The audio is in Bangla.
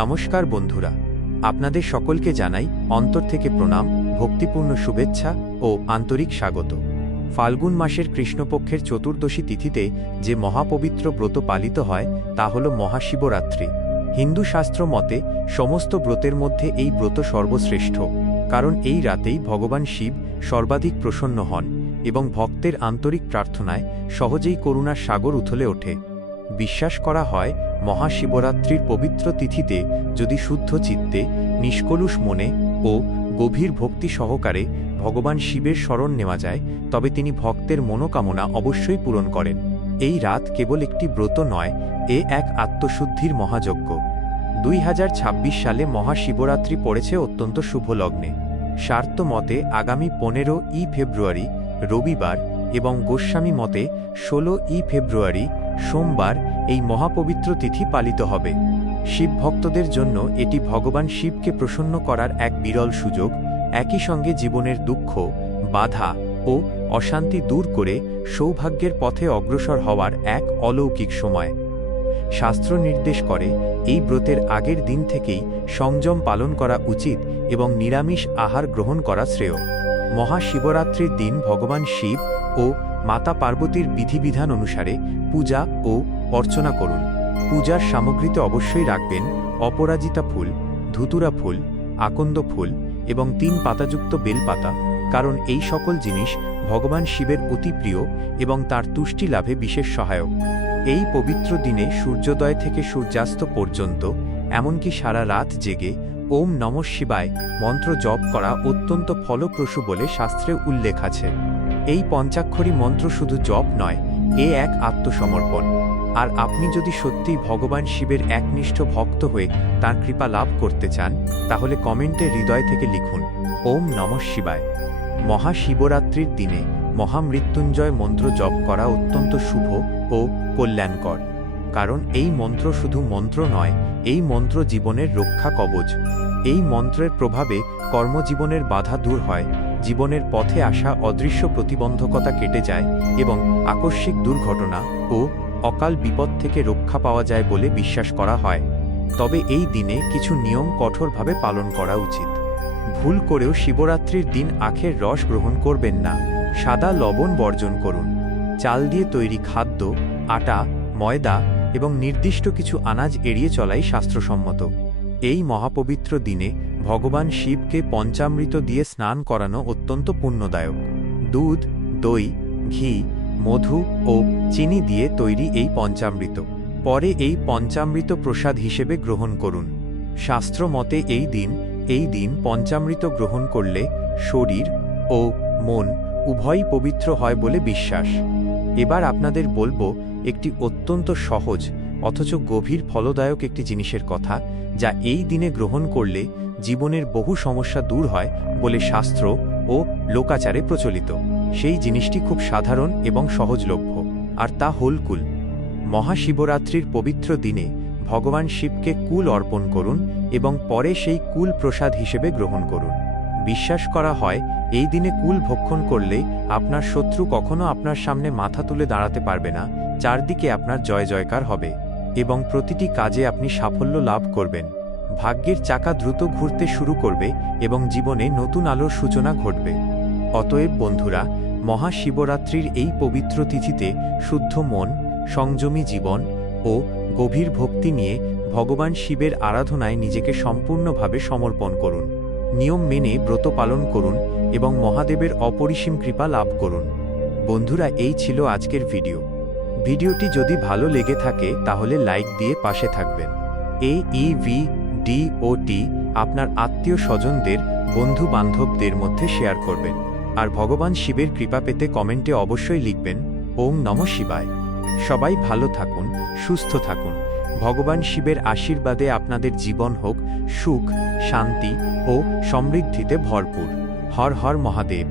নমস্কার বন্ধুরা, আপনাদের সকলকে জানাই অন্তর থেকে প্রণাম, ভক্তিপূর্ণ শুভেচ্ছা ও আন্তরিক স্বাগত। ফাল্গুন মাসের কৃষ্ণপক্ষের চতুর্দশী তিথিতে যে মহাপবিত্র ব্রত পালিত হয়, তা হল মহাশিবরাত্রি। হিন্দু শাস্ত্র মতে, সমস্ত ব্রতের মধ্যে এই ব্রত সর্বশ্রেষ্ঠ, কারণ এই রাতেই ভগবান শিব সর্বাধিক প্রসন্ন হন এবং ভক্তের আন্তরিক প্রার্থনায় সহজেই করুণার সাগর উথলে ওঠে। বিশ্বাস করা হয় মহাশিবরাত্রির পবিত্র তিথিতে যদি শুদ্ধ চিত্তে, নিষ্কলুষ মনে ও গভীর ভক্তি সহকারে ভগবান শিবের স্মরণ নেওয়া যায়, তবে তিনি ভক্তের মনোকামনা অবশ্যই পূরণ করেন। এই রাত কেবল একটি ব্রত নয়, এ এক আত্মশুদ্ধির মহাযজ্ঞ। দুই হাজার ছাব্বিশ সালে মহাশিবরাত্রি পড়েছে অত্যন্ত শুভ লগ্নে। স্বার্থ মতে আগামী পনেরো ই ফেব্রুয়ারি, রবিবার এবং গোস্বামী মতে, ষোলো ই ফেব্রুয়ারি, সোমবার, এই মহাপবিত্র তিথি পালিত হবে। শিব ভক্তদের জন্য এটি ভগবান শিবকে প্রসন্ন করার এক বিরল সুযোগ, একই সঙ্গে জীবনের দুঃখ, বাধা ও অশান্তি দূর করে সৌভাগ্যের পথে অগ্রসর হওয়ার এক অলৌকিক সময়। শাস্ত্র নির্দেশ করে, এই ব্রতের আগের দিন থেকেই সংযম পালন করা উচিত এবং নিরামিষ আহার গ্রহণ করা শ্রেয়। মহাশিবরাত্রির দিন ভগবান শিব ও মাতা পার্বতীর বিধিবিধান অনুসারে পূজা ও অর্চনা করুন। পূজার সামগ্রীতে অবশ্যই রাখবেন অপরাজিতা ফুল, ধুতুরা ফুল, আকন্দ ফুল এবং তিন পাতাযুক্ত বেলপাতা, কারণ এই সকল জিনিস ভগবান শিবের অতি প্রিয় এবং তার তুষ্টি লাভে বিশেষ সহায়ক। এই পবিত্র দিনে সূর্যোদয় থেকে সূর্যাস্ত পর্যন্ত, এমনকি সারা রাত জেগে ওম নম শিবায়, মন্ত্র জপ করা অত্যন্ত ফলপ্রসূ বলে শাস্ত্রে উল্লেখ আছে। এই পঞ্চাক্ষরী মন্ত্র শুধু জপ নয়, এ এক আত্মসমর্পণ। আর আপনি যদি সত্যিই ভগবান শিবের একনিষ্ঠ ভক্ত হয়ে তার কৃপা লাভ করতে চান, তাহলে কমেন্টে হৃদয় থেকে লিখুন, ওম নম শিবায়। মহাশিবরাত্রির দিনে মহামৃত্যুঞ্জয় মন্ত্র জপ করা অত্যন্ত শুভ ও কল্যাণকর। কারণ এই মন্ত্র শুধু মন্ত্র নয়, এই মন্ত্র জীবনের রক্ষা কবচ। এই মন্ত্রের প্রভাবে কর্মজীবনের বাধা দূর হয়, জীবনের পথে আসা অদৃশ্য প্রতিবন্ধকতা কেটে যায় এবং আকস্মিক দুর্ঘটনা ও অকাল বিপদ থেকে রক্ষা পাওয়া যায় বলে বিশ্বাস করা হয়। তবে এই দিনে কিছু নিয়ম কঠোরভাবে পালন করা উচিত। ভুল করেও শিবরাত্রির দিন আখের রস গ্রহণ করবেন না। সাদা লবণ বর্জন করুন। চাল দিয়ে তৈরি খাদ্য, আটা, ময়দা এবং নির্দিষ্ট কিছু আনাজ এড়িয়ে চলাই শাস্ত্রসম্মত এই মহাপবিত্র দিনে ভগবান শিবকে পঞ্চামৃত দিয়ে স্নান করানো অত্যন্ত পুণ্যদায়ক। দুধ, দই, ঘি, মধু ও চিনি দিয়ে তৈরি এই পঞ্চামৃত। পরে এই পঞ্চামৃত প্রসাদ হিসেবে গ্রহণ করুন। শাস্ত্র মতে এই দিন এই দিন পঞ্চামৃত গ্রহণ করলে শরীর ও মন উভয়ই পবিত্র হয় বলে বিশ্বাস। এবার আপনাদের বলব, একটি অত্যন্ত সহজ অথচ গভীর ফলদায়ক একটি জিনিসের কথা, যা এই দিনে গ্রহণ করলে জীবনের বহু সমস্যা দূর হয় বলে শাস্ত্র ও লোকাচারে প্রচলিত। সেই জিনিসটি খুব সাধারণ এবং সহজলভ্য, আর তা হলকুল। মহাশিবরাত্রির পবিত্র দিনে ভগবান শিবকে কুল অর্পণ করুন এবং পরে সেই কুল প্রসাদ হিসেবে গ্রহণ করুন। বিশ্বাস করা হয়, এই দিনে কুল ভক্ষণ করলে আপনার শত্রু কখনো আপনার সামনে মাথা তুলে দাঁড়াতে পারবে না, চারদিকে আপনার জয় জয়কার হবে। এবং প্রতিটি কাজে আপনি সাফল্য লাভ করবেন। ভাগ্যের চাকা দ্রুত ঘুরতে শুরু করবে এবং জীবনে নতুন আলোর সূচনা ঘটবে। অতএব বন্ধুরা, মহাশিবরাত্রির এই পবিত্র তিথিতে শুদ্ধ মন, সংযমী জীবন ও গভীর ভক্তি নিয়ে ভগবান শিবের আরাধনায় নিজেকে সম্পূর্ণভাবে সমর্পণ করুন। নিয়ম মেনে ব্রত পালন করুন এবং মহাদেবের অপরিসীম কৃপা লাভ করুন। বন্ধুরা, এই ছিল আজকের ভিডিও। ভিডিওটি যদি ভালো লেগে থাকে, তাহলে লাইক দিয়ে পাশে থাকবেন। এ ই ভি ডি ও টি আপনার আত্মীয় স্বজনদের বন্ধু বান্ধবদের মধ্যে শেয়ার করবেন। আর ভগবান শিবের কৃপা পেতে কমেন্টে অবশ্যই লিখবেন, ওম নম শিবায়। সবাই ভালো থাকুন, সুস্থ থাকুন। ভগবান শিবের আশীর্বাদে আপনাদের জীবন হোক, সুখ, শান্তি ও সমৃদ্ধিতে ভরপুর। হর হর মহাদেব।